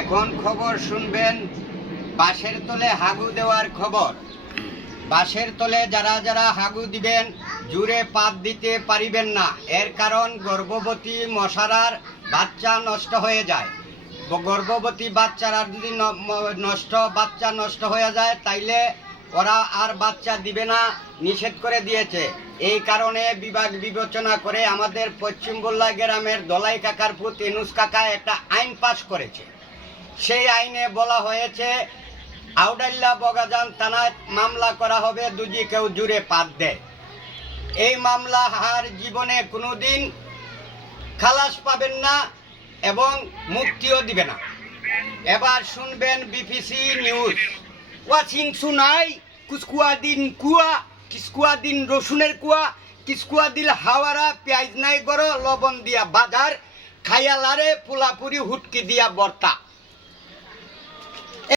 এখন খবর শুনবেন বাঁশের তলে হাগু দেওয়ার খবর। বাঁশের তলে যারা যারা হাগু দিবেন জুড়ে পাত দিতে পারিবেন না, এর কারণ গর্ভবতী মশারার বাচ্চা নষ্ট হয়ে যায়। গর্ভবতী বাচ্চারা যদি বাচ্চা নষ্ট হয়ে যায় তাইলে ওরা আর বাচ্চা দিবে না, নিষেধ করে দিয়েছে। এই কারণে বিভাগ বিবেচনা করে আমাদের পশ্চিম বল্লা গ্রামের দলাই কাকার পুত এনুস কাকা একটা আইন পাশ করেছে। সেই আইনে বলা হয়েছে আউডাল্লা বগাজান থানায় মামলা করা হবে যদি কেউ জুড়ে পাত দেয়। এই মামলা হার জীবনে কোনোদিন খালাস পাবেন না এবং মুক্তিও দিবে না। এবার শুনবেন বিপিসি নিউজ। ওয়াচিং সুনাই কুসকুয়া দিন কুয়া কিসকুয়া দিন রসুনের কুয়া কিসকুয়া দিল হাওয়ারা পেঁয়াজ নাই গড় লবণ দিয়া বাজার খাইয়ালারে পোলাপুরি হুটকি দিয়া বর্তা।